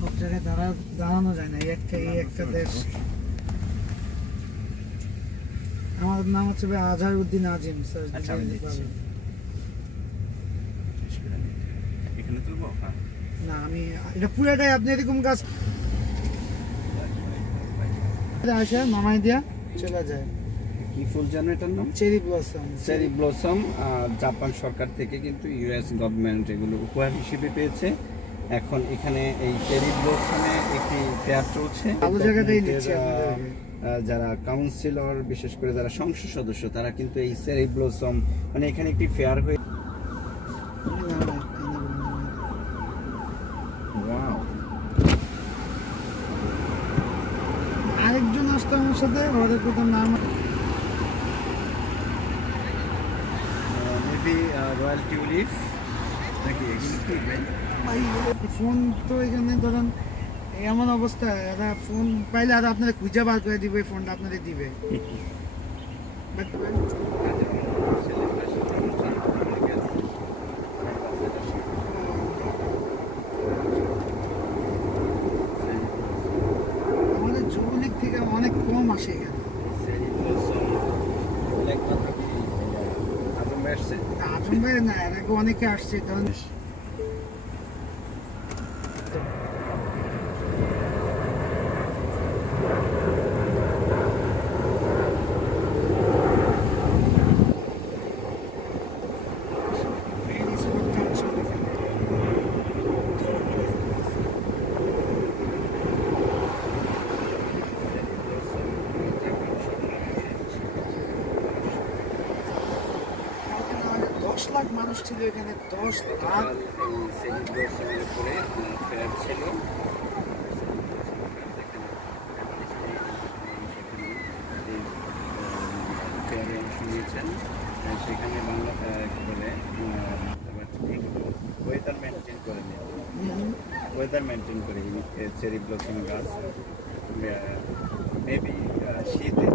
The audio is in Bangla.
সব জায়গায় দাঁড়ানো যায় না, এই একটা দেশ। আমার নাম হচ্ছে ভাই আজহারউদ্দিন আজিম স্যার। আচ্ছা, আমি দিচ্ছি। এখানে তুলবো? না, আমি এটা পুরাটাই আপনি এরকম কাজ আসে নামাই দিয়া চলে যায়। কি ফুল জানো এটার নাম? Cherry blossom. Cherry blossom Japan সরকার থেকে কিন্তু ইউএস গভর্নমেন্ট এগুলো উপহার হিসেবে পেয়েছে। এখন এখানে এই চেরি ব্লসমে একটি ফেয়ার চলছে। ভালো জায়গাটাই নিচ্ছে যারা কাউন্সিলর, বিশেষ করে যারা সংসদ সদস্য, তারা কিন্তু এই চেরি ব্লসম মানে এখানে একটি ফেয়ার হয়ে আরেকজন আসতো আমার সাথে, ওদের প্রথম নাম মেবি রয়্যাল টিউলিপ নাকি ফোন। তো এখানে ধরেন এমন অবস্থা, এরা ফোন পাইলে আর আপনারা খুঁজে বার করে দিবে, ফোনটা আপনাদের দিবে। আমাদের যৌবনিক থেকে অনেক কম আসে এখানে। আজম ভাই না, এর আগে অনেকে আসছে ধরেন। লাখ মানুষ ছিল এখানে, 10 লাখ। করে ফেয়ার ছিল। ফেয়ারে অংশ নিয়েছেন, সেখানে বাংলা কি বলে ওয়েদার মেনটেন করে নিয়ে, ওয়েদার মেনটেন করে চেরি ব্লসম গাছ মেবি শীতে